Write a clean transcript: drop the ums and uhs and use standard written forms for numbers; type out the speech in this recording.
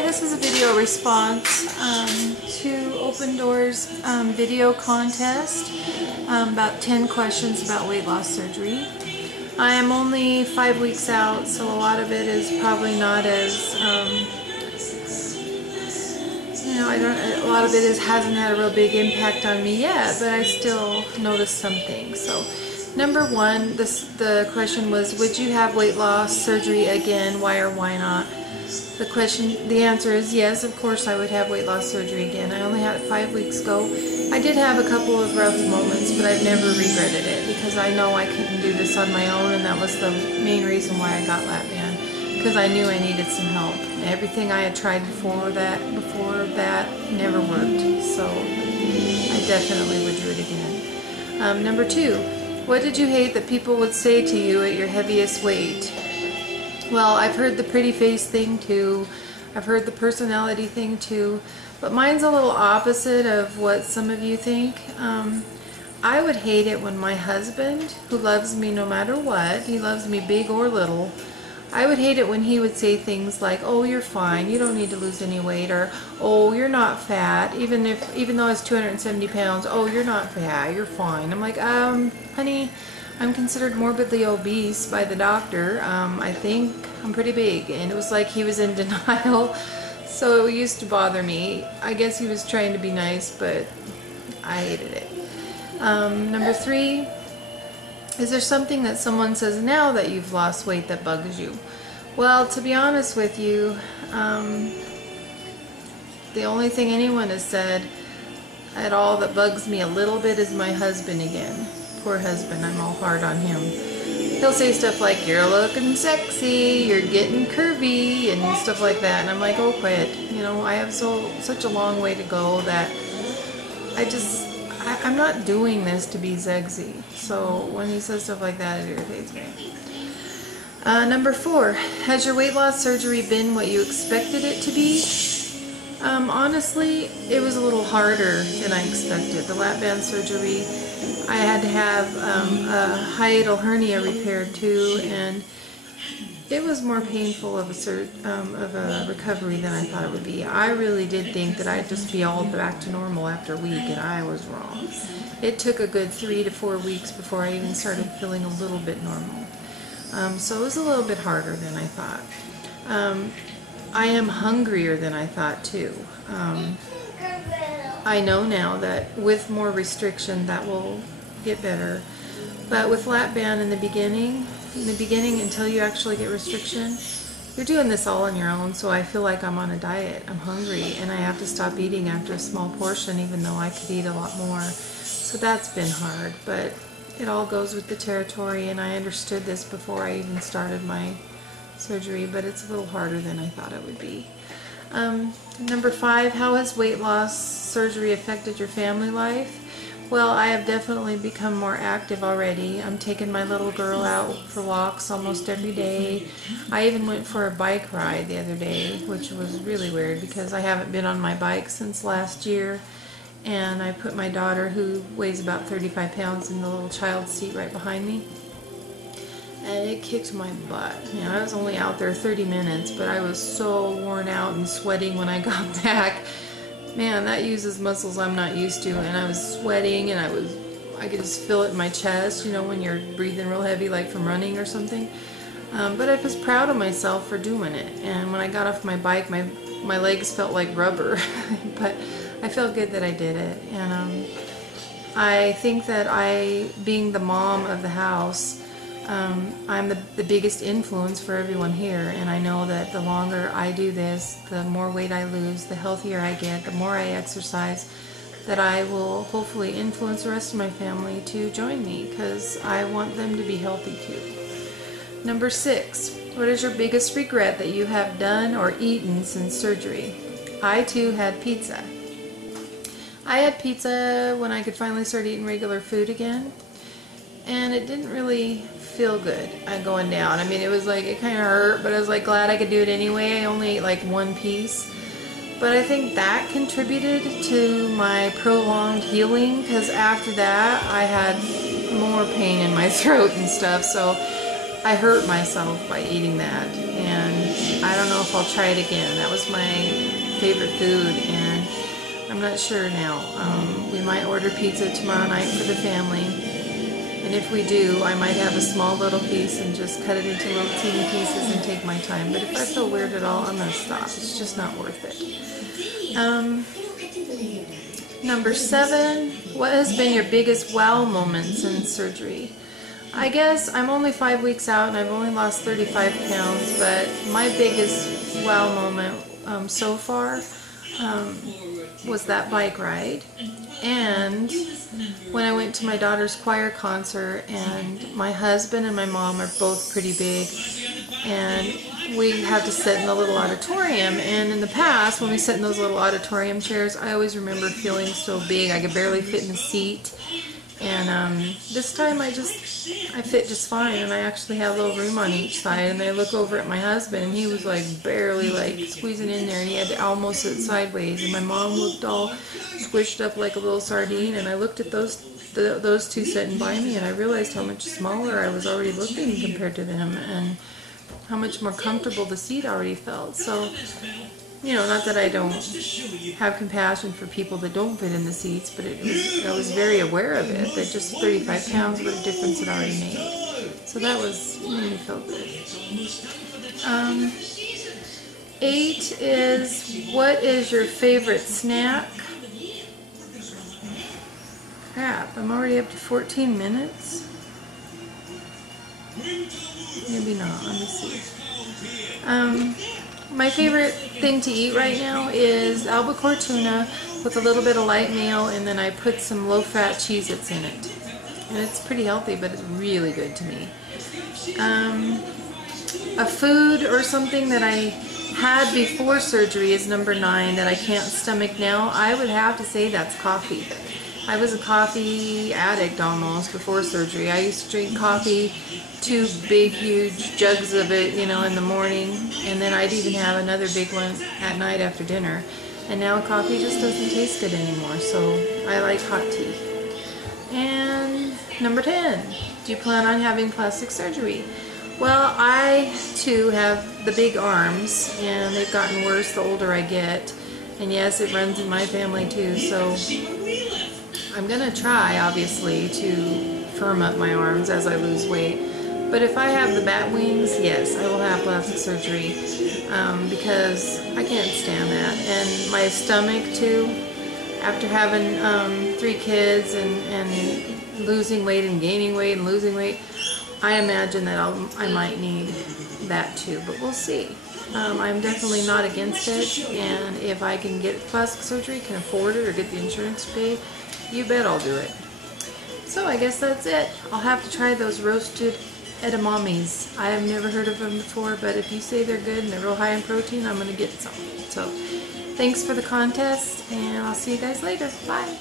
Hi, this is a video response to Open Doors video contest about 10 questions about weight loss surgery. I am only 5 weeks out, so a lot of it is probably not as, a lot of it hasn't had a real big impact on me yet, but I still noticed some things. So, number one, the question was, would you have weight loss surgery again? Why or why not? The answer is yes, of course I would have weight loss surgery again. I only had it 5 weeks ago. I did have a couple of rough moments, but I've never regretted it because I know I couldn't do this on my own, and that was the main reason why I got lap band, because I knew I needed some help. Everything I had tried before that never worked, so I definitely would do it again. Number two, what did you hate that people would say to you at your heaviest weight? Well, I've heard the pretty face thing too. I've heard the personality thing too. But mine's a little opposite of what some of you think. I would hate it when my husband, who loves me no matter what, he loves me big or little, I would hate it when he would say things like, oh, you're fine, you don't need to lose any weight, or oh, you're not fat, even though I was 270 pounds, oh, you're not fat, you're fine. I'm like, honey, I'm considered morbidly obese by the doctor. I think I'm pretty big. And it was like he was in denial. So it used to bother me. I guess he was trying to be nice, but I hated it. Number three, is there something that someone says now that you've lost weight that bugs you? Well, to be honest with you, the only thing anyone has said at all that bugs me a little bit is my husband again. Poor husband, I'm all hard on him. He'll say stuff like, you're looking sexy, you're getting curvy, and stuff like that. And I'm like, oh, quit. You know, I have such a long way to go that I'm not doing this to be sexy. So when he says stuff like that, it irritates me. Number four, has your weight loss surgery been what you expected it to be? Honestly, it was a little harder than I expected. The lap band surgery, I had to have a hiatal hernia repaired too, and it was more painful of a recovery than I thought it would be. I really did think that I'd just be all back to normal after a week, and I was wrong. It took a good 3 to 4 weeks before I even started feeling a little bit normal. So it was a little bit harder than I thought. I am hungrier than I thought too. I know now that with more restriction that will get better. But with lap band in the beginning until you actually get restriction, you're doing this all on your own, so I feel like I'm on a diet. I'm hungry and I have to stop eating after a small portion even though I could eat a lot more. So that's been hard, but it all goes with the territory, and I understood this before I even started my surgery, but it's a little harder than I thought it would be. Number five, how has weight loss surgery affected your family life? Well, I have definitely become more active already. I'm taking my little girl out for walks almost every day. I even went for a bike ride the other day, which was really weird because I haven't been on my bike since last year. And I put my daughter, who weighs about 35 pounds, in the little child seat right behind me. And it kicked my butt. You know, I was only out there 30 minutes, but I was so worn out and sweating when I got back. Man, that uses muscles I'm not used to, and I was sweating, and I could just feel it in my chest, you know, when you're breathing real heavy, like from running or something. But I was proud of myself for doing it, and when I got off my bike, my legs felt like rubber, but I felt good that I did it. And I think that being the mom of the house, I'm the biggest influence for everyone here, and I know that the longer I do this, the more weight I lose, the healthier I get, the more I exercise, that I will hopefully influence the rest of my family to join me, because I want them to be healthy too. Number six, what is your biggest regret that you have done or eaten since surgery? I too had pizza. I had pizza when I could finally start eating regular food again, and it didn't really feel good going down. I mean, it was like, it kind of hurt, but I was like glad I could do it anyway. I only ate like one piece, but I think that contributed to my prolonged healing, because after that I had more pain in my throat and stuff, so I hurt myself by eating that. And I don't know if I'll try it again. That was my favorite food, and I'm not sure now. We might order pizza tomorrow night for the family, and if we do, I might have a small little piece and just cut it into little teeny pieces and take my time. But if I feel weird at all, I'm going to stop. It's just not worth it. Number 7, what has been your biggest wow moment since surgery? I guess I'm only 5 weeks out and I've only lost 35 pounds, but my biggest wow moment so far was that bike ride. And when I went to my daughter's choir concert, and my husband and my mom are both pretty big, and we have to sit in the little auditorium, and in the past when we sit in those little auditorium chairs, I always remember feeling so big I could barely fit in the seat. And this time I fit just fine, and I actually have a little room on each side. And I look over at my husband, and he was like barely like squeezing in there, and he had to almost sit sideways. And my mom looked all squished up like a little sardine. And I looked at those two sitting by me, and I realized how much smaller I was already looking compared to them, and how much more comfortable the seat already felt. So, you know, not that I don't have compassion for people that don't fit in the seats, but I was very aware of it, that just 35 pounds, what a difference it already made. So that made me feel good. 8 is, what is your favorite snack? Crap, I'm already up to 14 minutes. Maybe not, let me see. My favorite thing to eat right now is albacore tuna with a little bit of light mayo, and then I put some low-fat Cheez-Its in it. And it's pretty healthy, but it's really good to me. A food or something that I had before surgery is number 9 that I can't stomach now. I would have to say that's coffee. I was a coffee addict almost before surgery. I used to drink coffee, 2 big huge jugs of it, you know, in the morning, and then I'd even have another big one at night after dinner. And now coffee just doesn't taste good anymore, so I like hot tea. And number 10, do you plan on having plastic surgery? Well, I too have the big arms, and they've gotten worse the older I get. And yes, it runs in my family too, so I'm gonna try, obviously, to firm up my arms as I lose weight. But if I have the bat wings, yes, I will have plastic surgery, because I can't stand that. And my stomach too, after having 3 kids and losing weight and gaining weight and losing weight, I imagine that I might need that too, but we'll see. I'm definitely not against it, and if I can get plastic surgery, can afford it, or get the insurance to pay, you bet I'll do it. So I guess that's it. I'll have to try those roasted edamames. I have never heard of them before, but if you say they're good and they're real high in protein, I'm going to get some. So thanks for the contest, and I'll see you guys later. Bye.